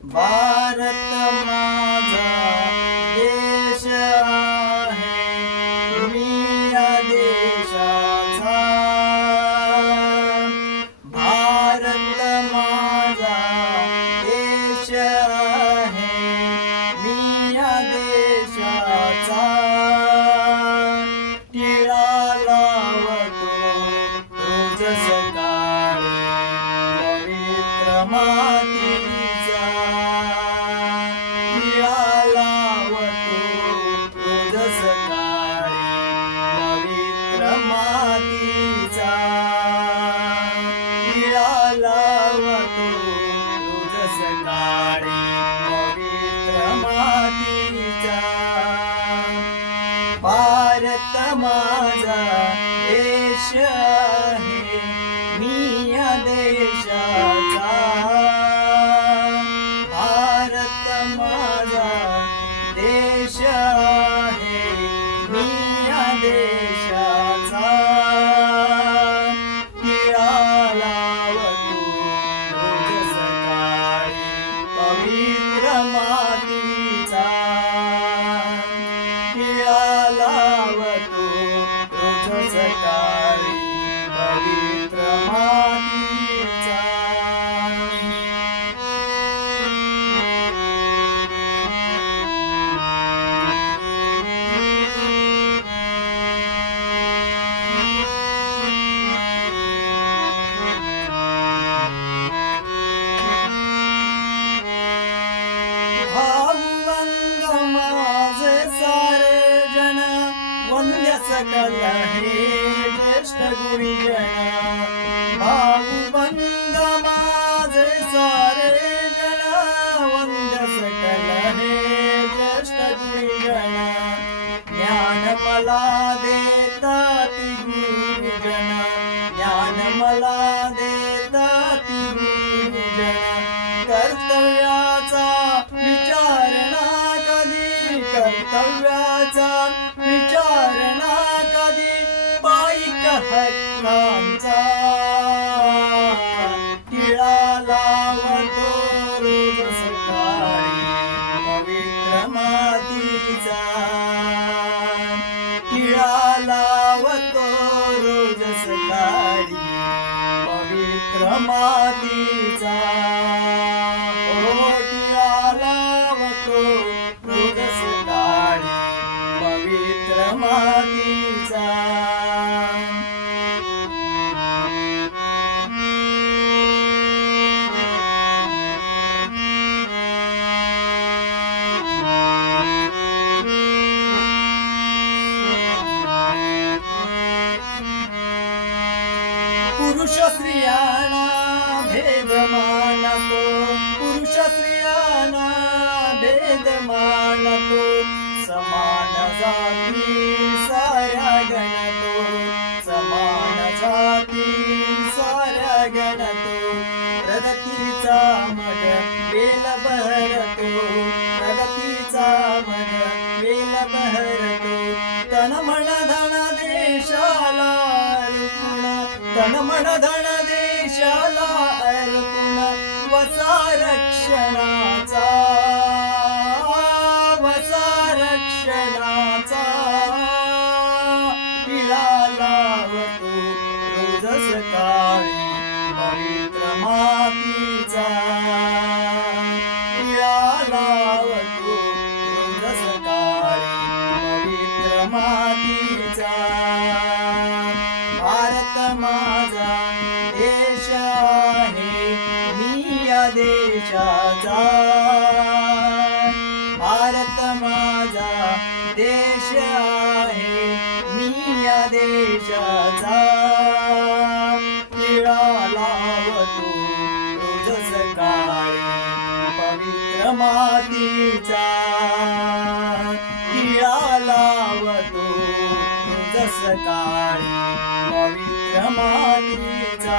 भारत माझा देश आहे मी या देशाचा. भारत माझा देश आहे मी या देशाचा. टिळा लावतो रोज सकाळी पवित्र मातीचा रोज सकाळी पवित्र मातीचा. भारत माझा देश आहे मी या देशाचा. भारत माझा देश आहे मी या देशाचा रोज सकाळी पवित्र मातीचा सकल हे ज्येष्ठ गुरुजन भावबंग माझे सारे जन वंद्य सकल हे ज्येष्ठ गुरुजन ज्ञान मला हक्कांचा टिळा लावतो रोज सकाळी पवित्र मातीचा. टिळा लावतो रोज सकाळी पवित्र मातीचा. ओ टिळा लावतो रोज सकाळी पवित्र माती पुरुष स्त्रियाना भेद मानतो पुरुष स्त्रियाना भेद मानतो समान जाती साऱ्या गणतो समान जाती तन मन धन देशाला अर्पण वसा रक्षणाचा वसा रक्षणाचा. लावतो रोज सकाळी मातीचा. देशाचा भारत माझा देश आहे. मी या देशाचा टिळा लावतो. रोज सकाळी पवित्र मातीचा टिळा लावतो. रोज सकाळी पवित्र मातीचा